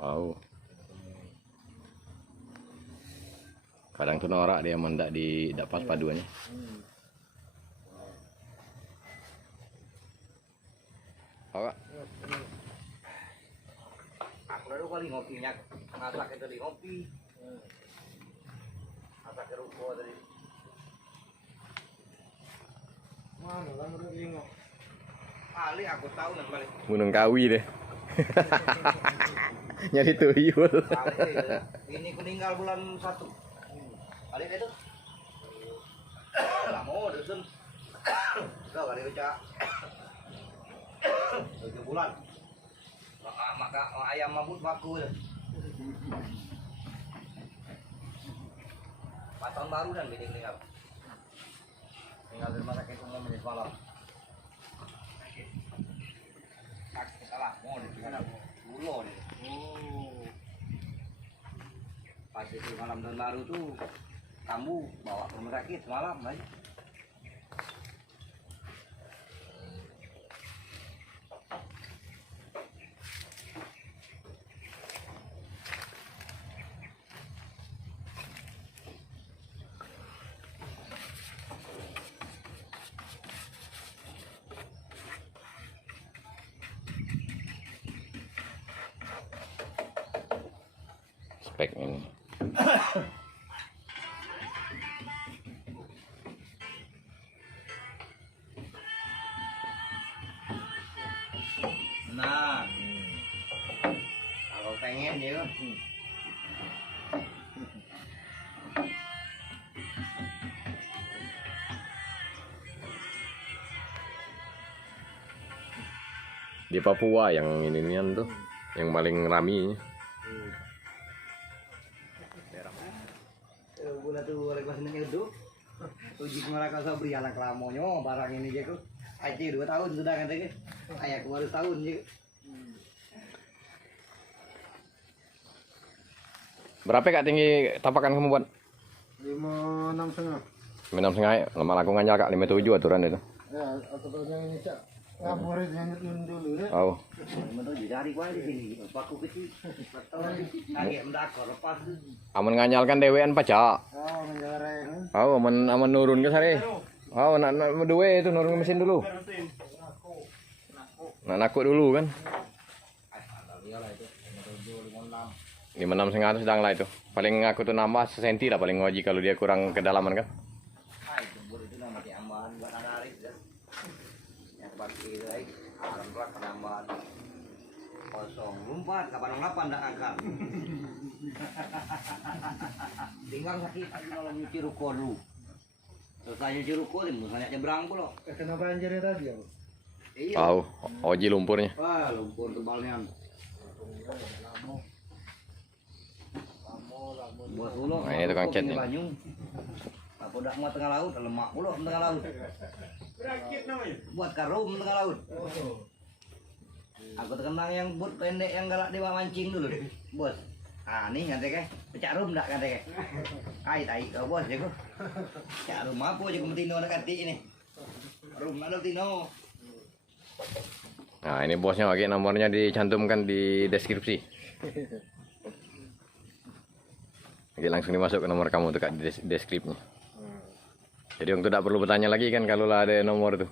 Oh. Kadang tuh norak dia mendak di pas paduannya. Apa? Aku lalu kali ngopinya masak itu di ngopi. Masak ke ruko tadi. Mana lah udah bingung. Ali aku tahu nang balik. Gunung Kawi deh. Nyari tuyul. Ini meninggal bulan 1. Ali itu. Lama dusun. Kau kali baca. 7 bulan. Maka ayam mabut baku deh. Tahun baru dan bini meninggal. Tinggal di rumah sakit umum di malam. Salah, mau di sana ulo nih. Oh. Pas itu malam tahun baru tuh kamu bawa ke rumah sakit semalam aja. Spek ini. Nah, kalau pengen ya. Di Papua yang ini tuh, yang paling rami. Gula tuh oleh kelas ini itu. Uji mereka sabri anak lamonyo barang ini jago. Aji 2 tahun sudah kan tadi. Ayah baru tahun juga. Berapa kak tinggi tapakan kamu buat? 5,6,5. 6,5. Lama aku nganyal kak 57 aturan itu. Ya, aturannya ini cak. Ngaburin yang dulu deh. Oh. Menurut jari gua di sini. Paku kecil. Agak mendakor lepas tuh. Aman nganyalkan dewean pacak. Oh, menjareng. Oh, aman nurun ke sare. Oh, nak dewe itu nurun ke mesin dulu. Nak nakut dulu kan. 56,5 sedang lah itu. Paling aku tuh nambah sesenti lah paling ngoji kalau dia kurang kedalaman kan. Itu nama diamban buat narik ya. Yang pasti lagi alam berat penambahan 0,4 kapan 8 dah angkat. Tinggal sakit aja kalau nyuci ruko dulu. Selesai nyuci ruko nih, misalnya nyebrang pula. Kena banjirnya tadi ya, Bu? Iya. Oh, oji lumpurnya. Wah, lumpur tebalnya. Buat ulo. Nah, ini tukang cat nih. Aku udah mau tengah laut, lemak pula tengah laut. Berakit namanya. Buat karum tengah laut. Aku terkenang yang but pendek yang galak dewa mancing dulu, bos. Ah, nih ngantek ke, pecah rum dak ngantek ke. Ai tai kau bos jago. Pecah rum apa jago metino nak kati ini. Rum ada tino. Nah, ini bosnya lagi nomornya dicantumkan di deskripsi. Oke, langsung dimasuk ke nomor kamu tuh kak di deskripsinya. Jadi untuk tidak perlu bertanya lagi kan kalau ada nomor tuh.